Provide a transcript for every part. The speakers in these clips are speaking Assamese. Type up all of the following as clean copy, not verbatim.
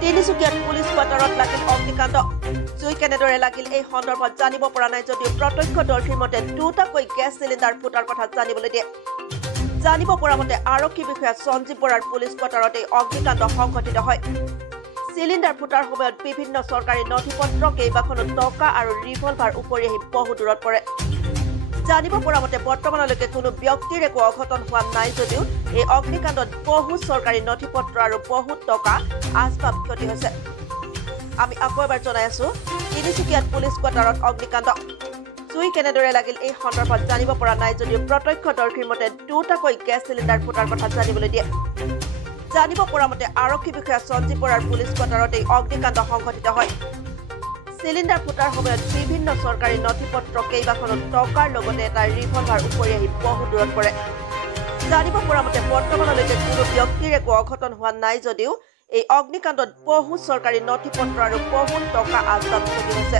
তিনিচুকীয়াত পুলিচ কোৱাৰ্টাৰত লাগিল অগ্নিকাণ্ড জুই কেনেদৰে লাগিল এই সন্দৰ্ভত জানিব পৰা নাই যদিও প্ৰত্যক্ষদৰ্শীৰ মতে দুটাকৈ গেছ চিলিণ্ডাৰ ফুটাৰ কথা জানিবলৈ দিয়ে জানিব পৰা মতে আৰক্ষী বিষয়া সঞ্জীৱ বৰাৰ পুলিচ কোৱাৰ্টাৰত এই অগ্নিকাণ্ড সংঘটিত হয় চিলিণ্ডাৰ ফুটাৰ সময়ত বিভিন্ন চৰকাৰী নথিপত্ৰ কেইবাখনো টকা আৰু ৰিভলভাৰ উপৰি আহি বহু দূৰত পৰে জানিব পৰা মতে বৰ্তমানলৈকে কোনো ব্যক্তিৰ একো অঘটন হোৱা নাই যদিও এই অগ্নিকাণ্ডত বহু চৰকাৰী নথিপত্ৰ আৰু বহু টকা আচবাব ক্ষতি হৈছে আমি আকৌ এবাৰ জনাই আছো তিনিচুকীয়াত পুলিচ কোৱাৰ্টাৰত অগ্নিকাণ্ড জুই কেনেদৰে লাগিল এই সন্দৰ্ভত জানিব পৰা নাই যদিও প্ৰত্যক্ষদৰ্শীৰ মতে দুটাকৈ গেছ চিলিণ্ডাৰ ফুটাৰ কথা জানিবলৈ দিয়ে জানিব পৰা মতে আৰক্ষী বিষয়া সঞ্জীৱ বৰাৰ পুলিচ কোৱাৰ্টাৰত এই অগ্নিকাণ্ড সংঘটিত হয় চিলিণ্ডাৰ ফুটাৰ সময়ত বিভিন্ন চৰকাৰী নথিপত্ৰ কেইবাখনো টকাৰ লগতে এটা ৰিভলভাৰ উপৰি আহি বহু দূৰত পৰে জানিব পৰা মতে বৰ্তমানলৈকে কোনো ব্যক্তিৰ একো অঘটন হোৱা নাই যদিও এই অগ্নিকাণ্ডত বহু চৰকাৰী নথিপত্ৰ আৰু বহু টকা আচবাব ক্ষতি হৈছে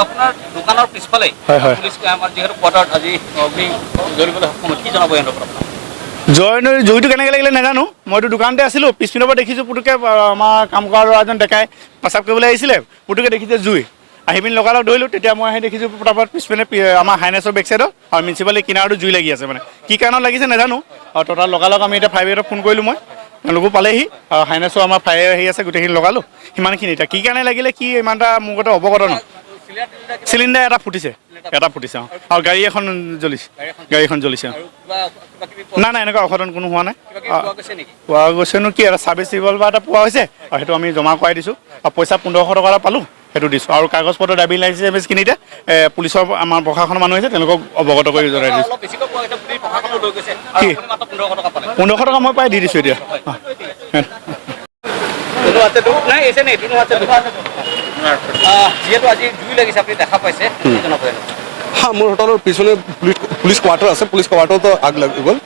আপোনাৰ দোকানৰ পিছফালে পুলিচ আমাৰ যিহেতু কোৱাৰ্টাৰত আজি অগ্নি জ্বলিবলৈ সক্ষম কি জনাব ইহঁতৰ পৰা জুইটো কেনেকৈ লাগিলে নাজানো মইতো দোকানতে আছিলোঁ পিছপিনৰ পৰা দেখিছোঁ পুটুকৈ আমাৰ কাম কৰা ল'ৰাজন ডেকাই প্ৰস্ৰাৱ কৰিবলৈ আহিছিলে পুটুকৈ দেখিছে জুই আহি পিনি লগালগ ধৰিলোঁ তেতিয়া মই আহি দেখিছোঁ তাৰপৰা পিছপিনে আমাৰ হাইনেছৰ বেক চাইডত আৰু মিউনিচিপালিটি কিনাৰতো জুই লাগি আছে মানে কি কাৰণত লাগিছে নাজানো আৰু তাৰ লগালগ আমি এতিয়া 5 ফোন কৰিলোঁ মই তেওঁলোকো পালেহি আৰু হাইনেছৰ আমাৰ ফায়াৰ আহি আছে গোটেইখিনি লগালোঁ সিমানখিনি এতিয়া কি কাৰণে লাগিলে কি ইমান এটা মোৰ কথা অৱগত নহয় চিলিণ্ডাৰ এটা ফুটিছে আৰু গাড়ী এখন জ্বলিছে নাই এনেকুৱা অঘটন কোনো হোৱা নাই পোৱা গৈছেনো কি এটা ছাৰ্ভিচ ৰিভলভাৰ এটা পোৱা হৈছে আৰু সেইটো আমি জমা কৰাই দিছোঁ আৰু পইচা 1500 টকা এটা পালোঁ সেইটো দিছোঁ আৰু কাগজ পত্ৰ ড্ৰাইভিং লাইচেন্সখিনিতে পুলিচৰ আমাৰ প্ৰশাসনৰ মানুহ হৈছে তেওঁলোকক অৱগত কৰি জনাই দিছোঁ কি 1500 টকা মই পাই দি দিছোঁ এতিয়া हाँ मोर होटल पिछने पुलिस क्वार्टर है पुलिस क्वार्टर तो आग लग गल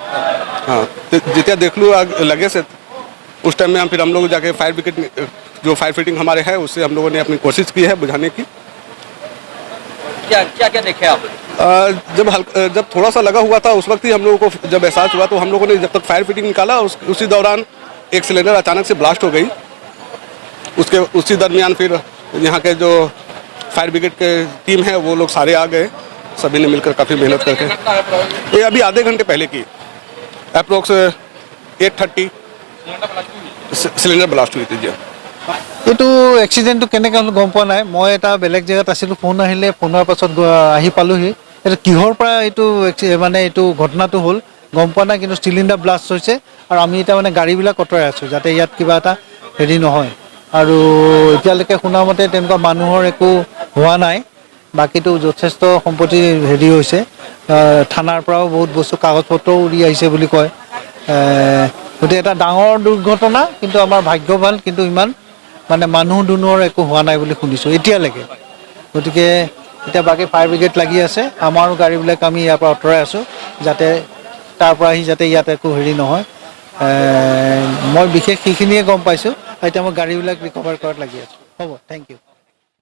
हाँ जितना देख लूँ आग लगे से उस टाइम में हम लोग जाके फायर ब्रिगेड जो फायर फाइटिंग हमारे है उससे हम लोगों ने अपनी कोशिश की है बुझाने की क्या देखे आप जब थोड़ा सा लगा हुआ था उस वक्त ही हम लोगों को जब एहसास हुआ तो हम लोगों ने जब तक फायर फाइटिंग निकाला उसी दौरान एक सिलेंडर अचानक से ब्लास्ट हो गई उसी दरमियान फिर यहाँ के जो फायर ब्रिगेड के टीम है वो लोग सारे आ गए सभी ने मिलकर काफ़ी मेहनत करके ये अभी आधे घंटे पहले की अप्रोक्स 8:30 सिलेंडर ब्लास्ट हुई थी जी এইটো এক্সিডেণ্টটো কেনেকৈ হ'ল গম পোৱা নাই মই এটা বেলেগ জেগাত আছিলোঁ ফোন আহিলে ফোনৰ পাছত আহি পালোহি এইটো কিহৰ পৰা এইটো মানে এইটো ঘটনাটো হ'ল গম পোৱা নাই কিন্তু চিলিণ্ডাৰ ব্লাষ্ট হৈছে আৰু আমি এতিয়া মানে গাড়ীবিলাক আঁতৰাই আছোঁ যাতে ইয়াত কিবা এটা হেৰি নহয় আৰু এতিয়ালৈকে শুনা মতে তেনেকুৱা মানুহৰ একো হোৱা নাই বাকীটো যথেষ্ট সম্পত্তি হেৰি হৈছে থানাৰ পৰাও বহুত বস্তু কাগজ পত্ৰও উৰি আহিছে বুলি কয় গতিকে এটা ডাঙৰ দুৰ্ঘটনা কিন্তু আমাৰ ভাগ্য ভাল কিন্তু ইমান মানে মানুহ দুনুহৰ একো হোৱা নাই বুলি শুনিছোঁ এতিয়ালৈকে গতিকে এতিয়া বাকী ফায়াৰ ব্ৰিগেড লাগি আছে আমাৰো গাড়ীবিলাক আমি ইয়াৰ পৰা আঁতৰাই আছোঁ যাতে তাৰ পৰা আহি যাতে ইয়াত একো হেৰি নহয় মই বিশেষ সেইখিনিয়ে গম পাইছোঁ এতিয়া মই গাড়ীবিলাক ৰিকভাৰ কৰাত লাগি আছোঁ হ'ব থেংক ইউ